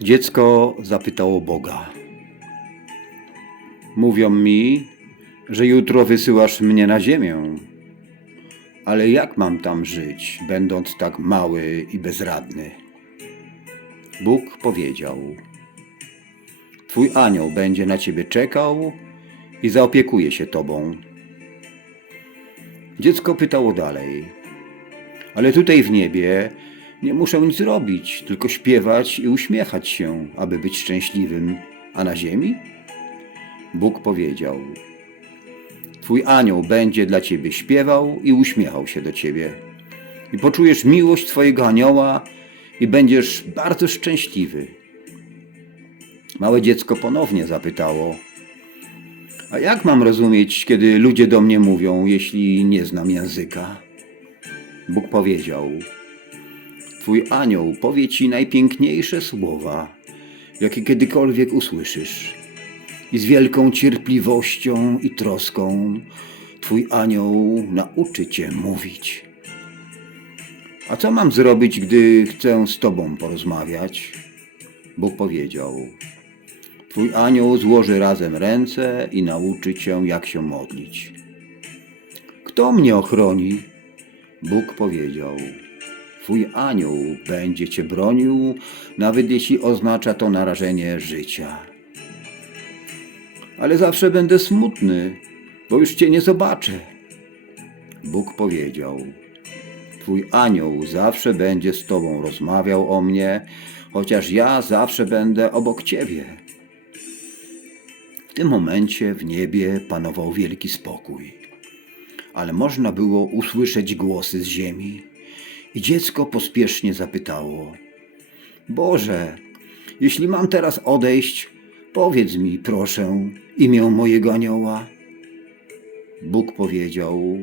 Dziecko zapytało Boga. Mówią mi, że jutro wysyłasz mnie na ziemię. Ale jak mam tam żyć, będąc tak mały i bezradny? Bóg powiedział: Twój anioł będzie na ciebie czekał i zaopiekuje się tobą. Dziecko pytało dalej: Ale tutaj w niebie nie muszę nic robić, tylko śpiewać i uśmiechać się, aby być szczęśliwym. A na ziemi? Bóg powiedział: Twój anioł będzie dla ciebie śpiewał i uśmiechał się do ciebie. I poczujesz miłość twojego anioła i będziesz bardzo szczęśliwy. Małe dziecko ponownie zapytało: A jak mam rozumieć, kiedy ludzie do mnie mówią, jeśli nie znam języka? Bóg powiedział: Twój anioł powie ci najpiękniejsze słowa, jakie kiedykolwiek usłyszysz. I z wielką cierpliwością i troską Twój anioł nauczy cię mówić. A co mam zrobić, gdy chcę z Tobą porozmawiać? Bóg powiedział: Twój anioł złoży razem ręce i nauczy cię, jak się modlić. Kto mnie ochroni? Bóg powiedział: Twój anioł będzie cię bronił, nawet jeśli oznacza to narażenie życia. Ale zawsze będę smutny, bo już cię nie zobaczę. Bóg powiedział: Twój anioł zawsze będzie z tobą rozmawiał o mnie, chociaż ja zawsze będę obok ciebie. W tym momencie w niebie panował wielki spokój, ale można było usłyszeć głosy z ziemi. I dziecko pospiesznie zapytało: Boże, jeśli mam teraz odejść, powiedz mi, proszę, imię mojego anioła. Bóg powiedział: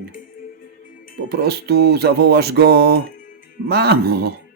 Po prostu zawołasz go, mamo.